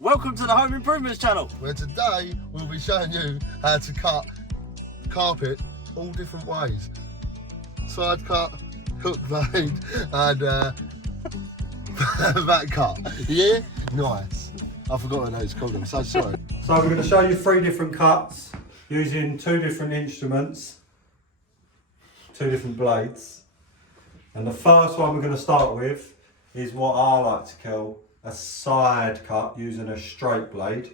Welcome to the Home Improvements channel. Where today we'll be showing you how to cut carpet all different ways. Side cut, hook blade and that cut. Yeah? Nice. I forgot what those called, I'm so sorry. So we're going to show you 3 different cuts using 2 different instruments, 2 different blades. And the first one we're going to start with is what I like to call a side cut using a straight blade.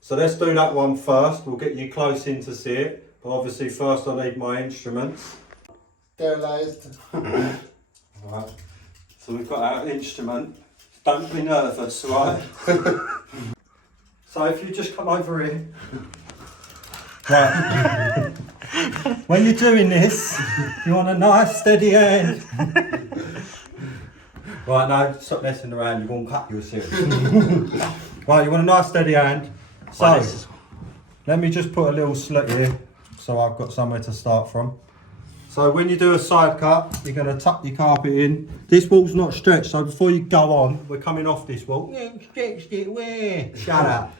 So let's do that one first. We'll get you close in to see it, but obviously first I need my instruments. Sterilised. Right. So we've got our instrument. Don't be nervous, right? So if you just come over here. Right. When you're doing this, you want a nice steady hand. Right, now stop messing around, you won't cut your serious. Right, you want a nice steady hand. So, let me just put a little slit here so I've got somewhere to start from. So when you do a side cut, you're going to tuck your carpet in. This wall's not stretched, so before you go on, we're coming off this wall. Yeah, stretched it, where? Shut up.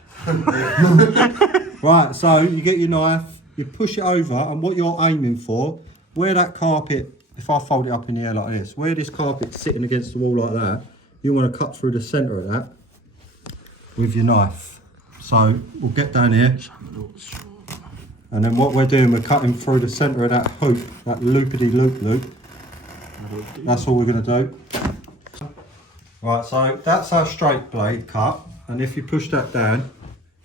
Right, so you get your knife, you push it over, and what you're aiming for, where that carpet, if I fold it up in the air like this, where this carpet's sitting against the wall like that, you want to cut through the centre of that with your knife. So we'll get down here. And then what we're doing, we're cutting through the centre of that hoop, that loopity loop. That's all we're going to do. Right, so that's our straight blade cut. And if you push that down,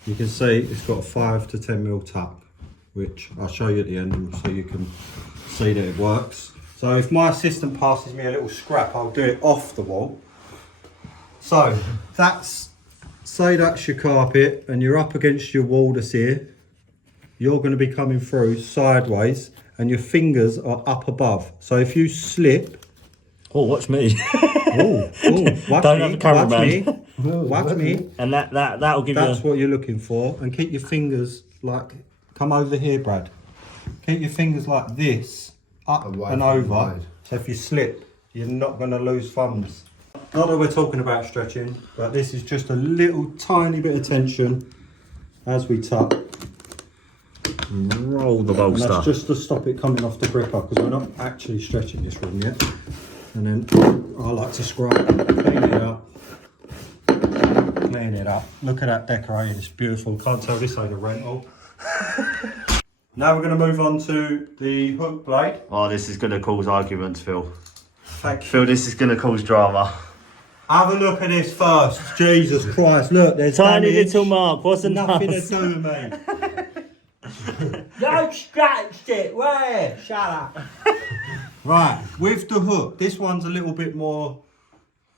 you can see it's got a 5 to 10 mil tuck, which I'll show you at the end so you can see that it works. So if my assistant passes me a little scrap, I'll do it off the wall. So say that's your carpet and you're up against your wall that's here. You're going to be coming through sideways and your fingers are up above. So if you slip... Oh, watch me. watch Don't have the cameraman. Watch me. And that'll give you... That's what you're looking for. And keep your fingers like... Come over here, Brad. Keep your fingers like this, up and over. So if you slip, you're not going to lose thumbs. Not that we're talking about stretching, but this is just a little tiny bit of tension as we tuck. Roll the bolster. And that's just to stop it coming off the gripper because we're not actually stretching this room yet. And then I like to scrub, clean it up. Clean it up. Look at that decorating, it's beautiful. Can't tell this ain't a rental. Now we're going to move on to the hook blade. Oh, this is going to cause arguments, Phil. Thank you. Phil, this is going to cause drama. Have a look at this first. Jesus Christ, look, there's Tiny damage. little mark, wasn't Nothing nice. to do with me. You scratched it, where? Shut up. Right, with the hook, this one's a little bit more...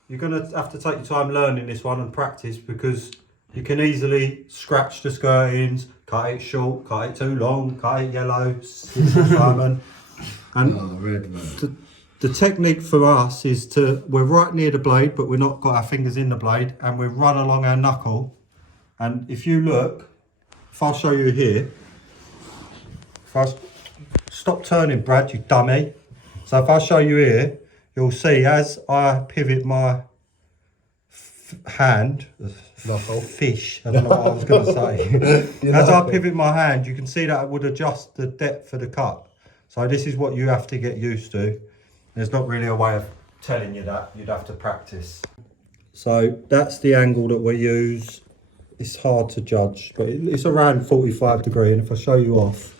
You're going to have to take your time learning this one and practice because you can easily scratch the skirtings, cut it short, cut it too long, cut it yellow, Simon. And the technique for us is we're right near the blade, but we're not got our fingers in the blade, and we run along our knuckle. And if you look, if I'll show you here, if I stop turning, Brad, you dummy. So if I show you here, you'll see as I pivot my hand, fish, I don't know what I was going to say. As I pivot my hand, you can see that it would adjust the depth of the cut. So this is what you have to get used to. There's not really a way of telling you that, you'd have to practice. So that's the angle that we use. It's hard to judge, but it's around 45 degrees. And if I show you off,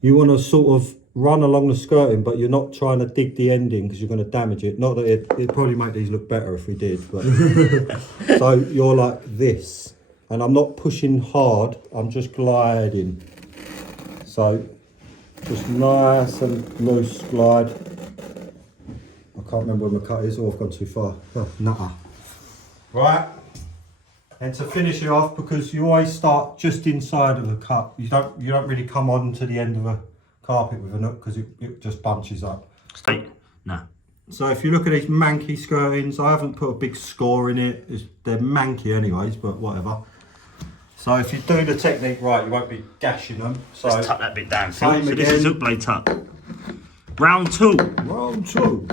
you want to sort of run along the skirting, but you're not trying to dig the ending because you're going to damage it. Not that it'd probably make these look better if we did, but so you're like this, and I'm not pushing hard, I'm just gliding. So just nice and loose glide. I can't remember where my cut is, or I've gone too far. Oh, nutter. Right, and to finish it off, because you always start just inside of the cut, you don't really come on to the end of a carpet with a hook because it just bunches up. Straight? No. So if you look at these manky skirtings, I haven't put a big score in it. They're manky anyways, but whatever. So if you do the technique right, you won't be gashing them. So let's tuck that bit down, Phil. Same So again. this is hook blade tuck. Round 2. Round 2.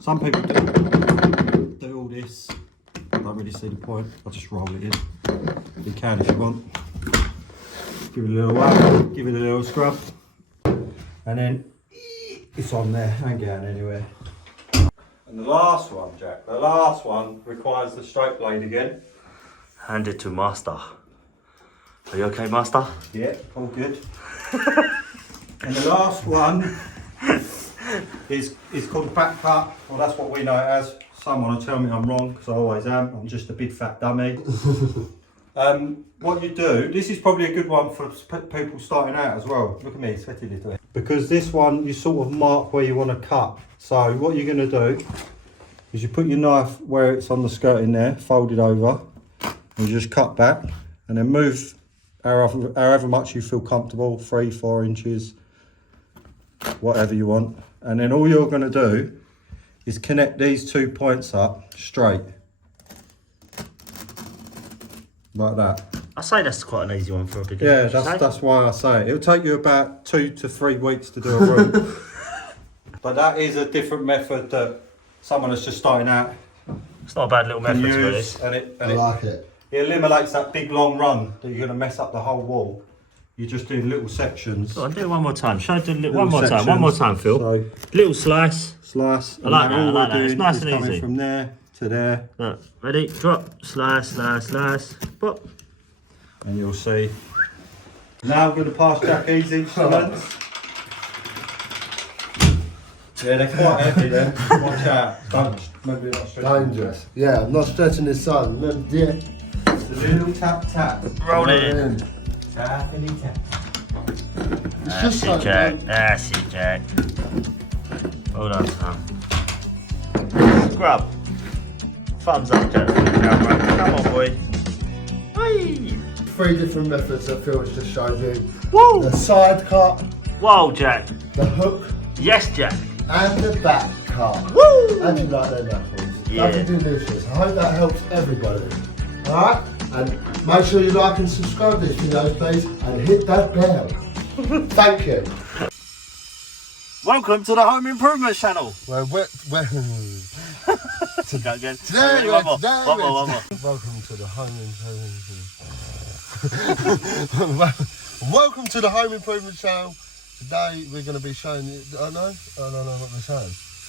Some people do all this. don't really see the point. I'll just roll it in. You can if you want. Give it a little whack, give it a little scrub, and then it's on there, ain't going anywhere. And the last one, Jack, the last one requires the straight blade again. Hand it to master. Are you okay, master? Yeah, all good. And the last one is called back cut. Well, that's what we know it as. Someone will tell me I'm wrong, because I always am. I'm just a big fat dummy. What you do, this is probably a good one for people starting out as well. Look at me, sweaty little. Because this one, you sort of mark where you want to cut. So what you're going to do is you put your knife where it's on the skirt in there, fold it over, and you just cut back, and then move however much you feel comfortable, 3-4 inches, whatever you want. And then all you're going to do is connect these 2 points up straight. Like that. I say that's quite an easy one for a beginner. Yeah, that's why I say it. It'll take you about 2 to 3 weeks to do a route. But that is a different method that someone that's just starting out It's not a bad little can method to do use. this. And I like it. it eliminates that big long run that you're going to mess up the whole wall. You're just doing little sections. Go on, do it one more time. Show it Little one more time. One more time, Phil. So, Little slice. slice. I like and that, I all like we're that. It's doing nice is and coming easy. from there to there. Look, ready? Drop. Slice, slice, slice. Pop. And you'll see. Now I'm going to pass Jack these instruments. Yeah, they're quite heavy then. Watch out. Don't, maybe not stretching. Dangerous. Yeah, I'm not stretching this side. Yeah. It's a little tap tap. Roll it in. Tappity tap. It's just That's it, like Jack. That's it, Jack. Hold on, Sam. Scrub. Thumbs up, Jack. Come on, boy. Hey. 3 different methods that Phil's just showed you. Woo! The side cut, Whoa, Jack. the hook, Yes, Jack. and the back cut. Woo! How do you like them apples? Yeah. That'd be delicious. I hope that helps everybody. Alright? And make sure you like and subscribe to this video, please, and hit that bell. Thank you. Welcome to the Home Improvement Channel. Well, Go again. today, One more. today, One more. Welcome to the Home Improvement Welcome to the Home Improvement Channel. Today we're going to be showing you. Oh no, what we're saying.